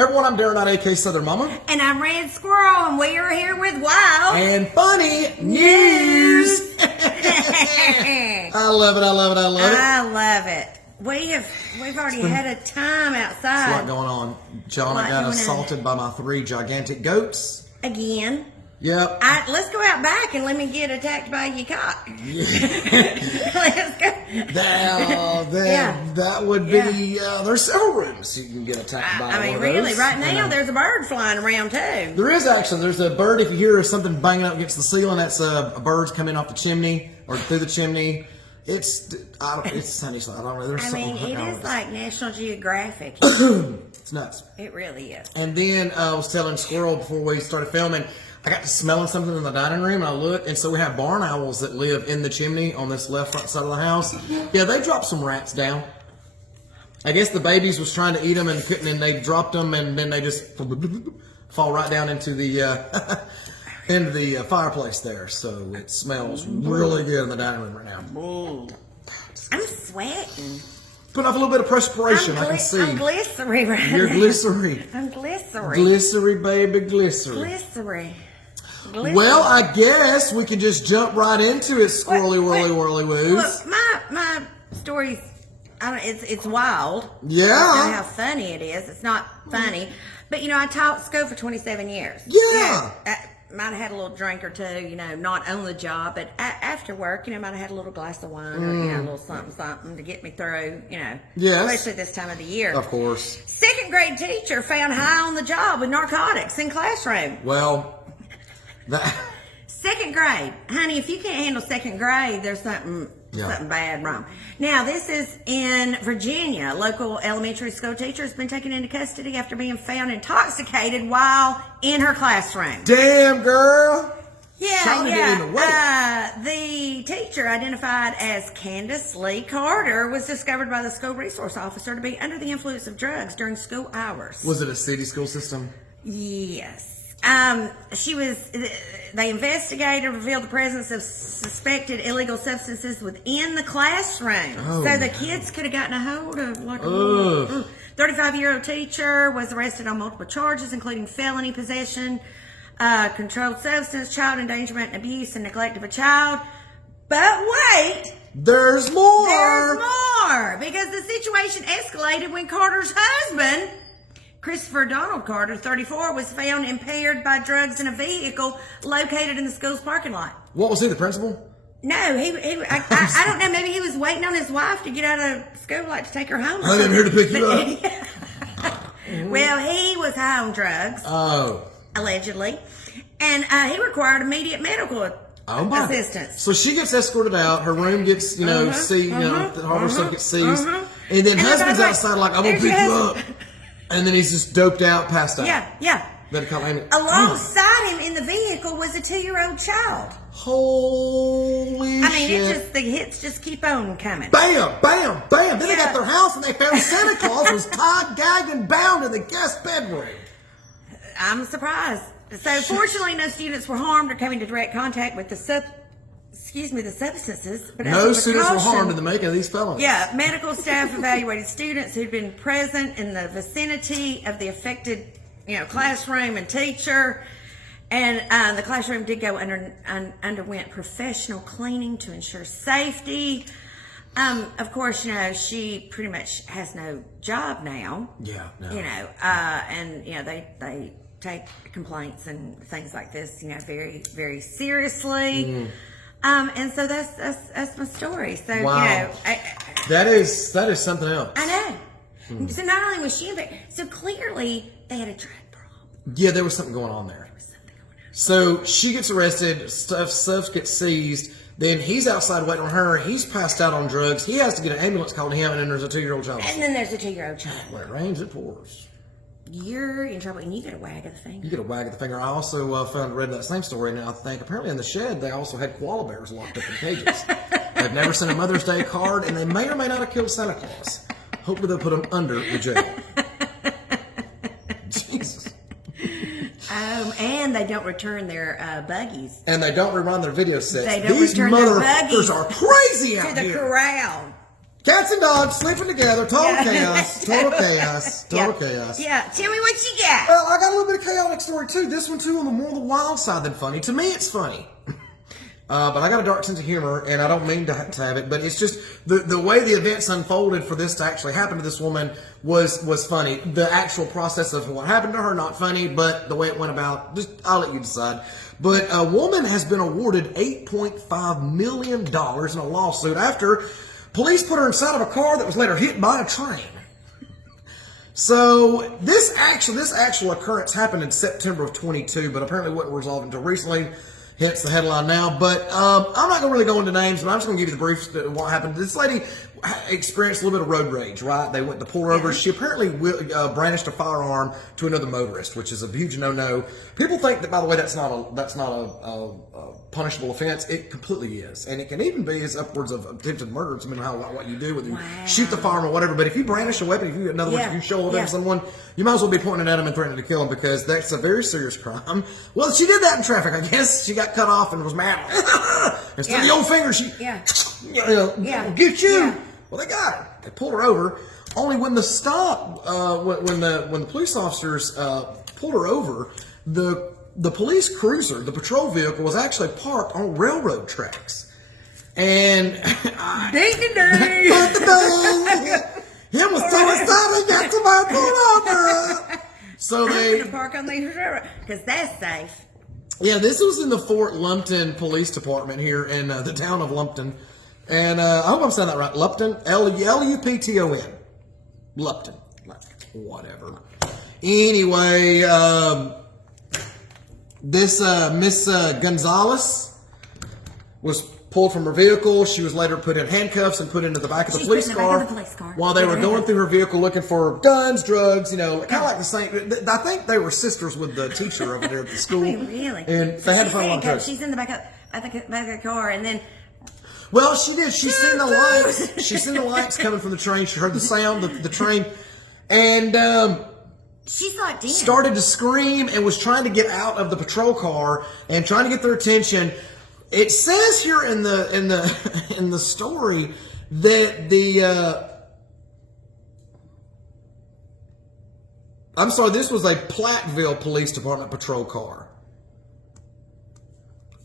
Hey everyone, I'm Darren Knight, aka Southern Momma. And I'm Red Squirrel, and we are here with wild and funny news. I love it, I love it, I love it. I love it. We've already had a time outside. There's a lot going on. John, I got assaulted by my 3 gigantic goats. Again. Yep. Let's go out back and let me get attacked by your cock. Yeah. Let's go. That would be, there's several rooms you can get attacked by. I mean, really, right now there's a bird flying around too. There is actually. There's a bird. If you hear something banging up against the ceiling, that's a bird's coming off the chimney or through the chimney. It's sunny side. I don't know. There's something. It is like National Geographic. It's nuts. It really is. And then I was telling Squirrel before we started filming, I got to smelling something in the dining room, and I looked, and so we have barn owls that live in the chimney on this left front side of the house. Yeah, they dropped some rats down. I guess the babies was trying to eat them and couldn't, and they dropped them, and then they just fall right down into the fireplace there. So it smells really good in the dining room right now. I'm sweating. Put off a little bit of perspiration, I can see. I'm glycery right You're now. glycery. I'm glycery. Glycery, baby, glycery. Glycery. Well, I guess we can just jump right into it, squirrely, whirly, woos. Look, my story's, it's wild. Yeah. I don't know how funny it is. It's not funny. But, I taught school for 27 years. Yeah. I might have had a little drink or two, not on the job, but after work, might have had a little glass of wine or, a little something to get me through, Yes. especially this time of the year. Of course. 2nd grade teacher found high on the job with narcotics in classroom. Well, 2nd grade. Honey, if you can't handle 2nd grade, there's something bad wrong. Now, this is in Virginia. A local elementary school teacher has been taken into custody after being found intoxicated while in her classroom. Damn, girl. Yeah. The teacher, identified as Candace Lee Carter, was discovered by the school resource officer to be under the influence of drugs during school hours. Was it a city school system? Yes. They investigated, revealed the presence of suspected illegal substances within the classroom. Oh, so the kids could have gotten a hold of 35-year-old teacher was arrested on multiple charges, including felony possession, controlled substance, child endangerment, abuse, and neglect of a child. But wait! There's more! There's more! Because the situation escalated when Carter's husband, Christopher Donald Carter, 34, was found impaired by drugs in a vehicle located in the school's parking lot. What was he, the principal? No, I don't know. Maybe he was waiting on his wife to get out of school, to take her home. I'm here to pick you up. Well, he was high on drugs. Oh. Allegedly. And he required immediate medical assistance. So she gets escorted out. Her room gets, the harbor stuff gets seized. And then husband's outside I'm going to pick you up. And then he's just doped out, passed out. Yeah. Alongside him in the vehicle was a 2-year-old child. Holy shit. The hits just keep on coming. Bam, bam, bam. Then they got their house and they found Santa Claus was tied, gagged, and bound in the guest bedroom. I'm surprised. So fortunately, no students were harmed or came into direct contact with the substances. But no students were harmed in the making of these felonies. Yeah, medical staff evaluated students who'd been present in the vicinity of the affected, classroom and teacher. And the classroom did go underwent professional cleaning to ensure safety. Of course, she pretty much has no job now. Yeah. No. And they take complaints and things like this, very, very seriously. And so that's my story. So wow. That is something else. I know. So not only was she so clearly they had a drug problem. Yeah, there was something going on there. So she gets arrested, stuff gets seized, then he's outside waiting on her, he's passed out on drugs, he has to get an ambulance called to him, and then there's a 2-year-old child. And then there's a 2-year-old child. When it rains, it pours. You're in trouble, and you get a wag of the finger. You get a wag of the finger. I also read that same story, and I think apparently in the shed they also had koala bears locked up in cages. They've never sent a Mother's Day card, and they may or may not have killed Santa Claus. Hopefully they'll put them under the jail. Jesus. And they don't return their buggies. And they don't rerun their video sets. They don't These return their buggies motherfuckers are crazy out to the here. corral. Cats and dogs sleeping together. Total chaos. Total chaos. Total chaos. Yeah. Tell me what you got. Well, I got a little bit of chaotic story too. This one too on the more the wild side than funny. To me, it's funny. But I got a dark sense of humor, and I don't mean to have it, but it's just the way the events unfolded for this to actually happen to this woman was funny. The actual process of what happened to her, not funny, but the way it went about, just I'll let you decide. But a woman has been awarded $8.5 million in a lawsuit after police put her inside of a car that was later hit by a train. So this actual occurrence happened in September of 22, but apparently wasn't resolved until recently. Hence the headline now. But I'm not going to really go into names, but I'm just going to give you the brief of what happened. This lady experienced a little bit of road rage, right? They went to pull her over. She apparently brandished a firearm to another motorist, which is a huge no-no. People think that, by the way, that's not a punishable offense. It completely is, and it can even be as upwards of attempted murder. It's what you do, whether you shoot the firearm or whatever. But if you brandish a weapon, if you show a weapon to someone, you might as well be pointing at them and threatening to kill them, because that's a very serious crime. Well, she did that in traffic. I guess she got cut off and was mad. Instead of the old finger, she get you. Yeah. Well, they got her. They pulled her over. Only when the stop, when the police officers pulled her over, the police cruiser, the patrol vehicle, was actually parked on railroad tracks. And ding. Him was so excited, got somebody pulled over. So I'm gonna park on these railroad because that's safe. Yeah, this was in the Fort Lumpton Police Department here in the town of Lumpton. And I hope I'm saying that right. Lupton, L-U-P-T-O-N. Lupton. Whatever. Anyway, this Miss Gonzalez was pulled from her vehicle. She was later put in handcuffs and put into the back of the police car while they were going through her vehicle looking for guns, drugs, kind of like the same. I think they were sisters with the teacher over there at the school. I mean, really? And they had to find one drugs. She's in the back of the car, and then. Well, she did. She seen the lights. She seen the lights coming from the train. She heard the sound of the train, and she's like, damn. Started to scream and was trying to get out of the patrol car and trying to get their attention. It says here in the story that I'm sorry, this was a Platteville Police Department patrol car.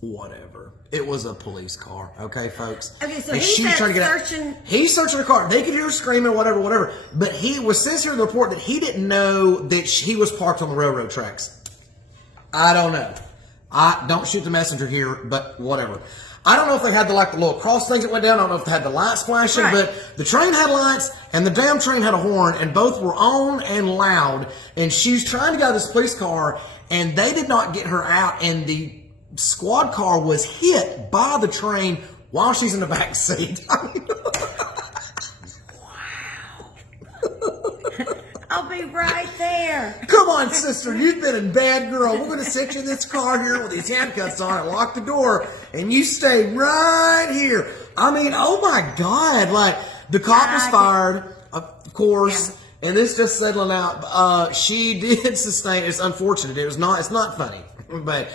Whatever. It was a police car, okay, folks? Okay, so and he's trying to get searching. Out. He's searching the car. They could hear her screaming, whatever. But says here in the report that he didn't know that he was parked on the railroad tracks. I don't know. I don't shoot the messenger here, but whatever. I don't know if they had the little cross things that went down. I don't know if they had the lights flashing, but the train had lights and the damn train had a horn, and both were on and loud. And she's trying to get out of this police car, and they did not get her out, and the squad car was hit by the train while she's in the back seat. I'll be right there. Come on, sister. You've been a bad girl. We're going to sit you in this car here with these handcuffs on and lock the door, and you stay right here. I mean, oh my God. Like, the cop was fired, of course, and this just settling out. She did sustain, it's unfortunate. It's not funny, but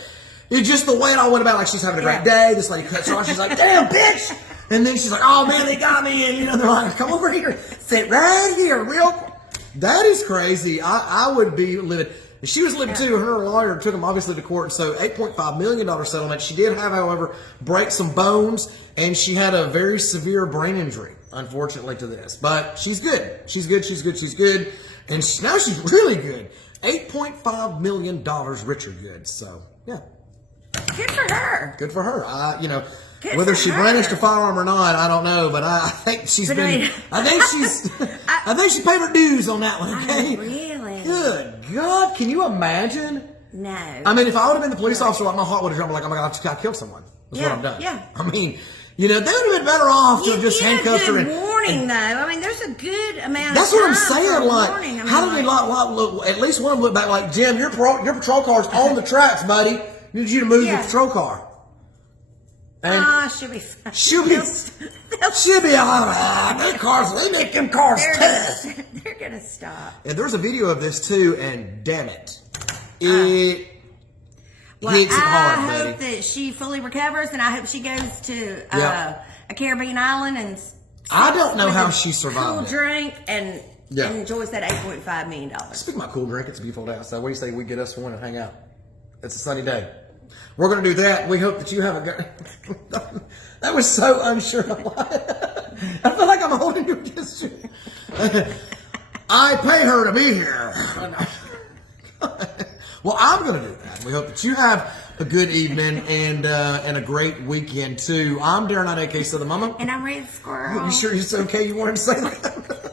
it's just the way it all went about. Like, she's having a great day. This lady cuts her off. She's like, damn, bitch. And then she's like, oh man, they got me. And, they're like, come over here. Sit right here real quick. That is crazy. I would be livid. She was livid too. Her lawyer took him obviously to court. So $8.5 million settlement. She did have, however, break some bones, and she had a very severe brain injury, unfortunately, to this. But she's good. She's good. And now she's really good. $8.5 million richer good. So, yeah. Good for her. Good for her. Whether she brandished a firearm or not, I don't know, but I think she's been. I think she paid her dues on that one. Okay. Really? Good God! Can you imagine? No. I mean, if I would have been the police officer, like, my heart would have jumped. Like, oh my God, I just got to kill someone. That's what I've done. Yeah. I mean, they would have been better off to have just handcuffed her. Warning, though. I mean, there's a good amount. That's of what I'm time saying. Like, warning. how did they look? At least one of them look back like, Jim, your patrol car's on the tracks, buddy. Need you to move your patrol car. And she'll be fine. She'll be all right. They make them cars tough. They're gonna stop. And there's a video of this too, and damn it, it hits it hard, I buddy. hope that she fully recovers, and I hope she goes to a Caribbean island and I don't know with how a she survived cool it. drink and Yeah. enjoys that $8.5 million. Speaking about cool drink, it's a beautiful day outside. What do you say we get us one and hang out? It's a sunny day. We're going to do that. We hope that you have a good... That was so unsure. I feel like I'm holding you against you. I pay her to be here. Well, I'm going to do that. We hope that you have a good evening and a great weekend, too. I'm Darren Knight, a.k.a. Southern Momma. And I'm Red Squirrel. You sure it's okay you wanted to say that?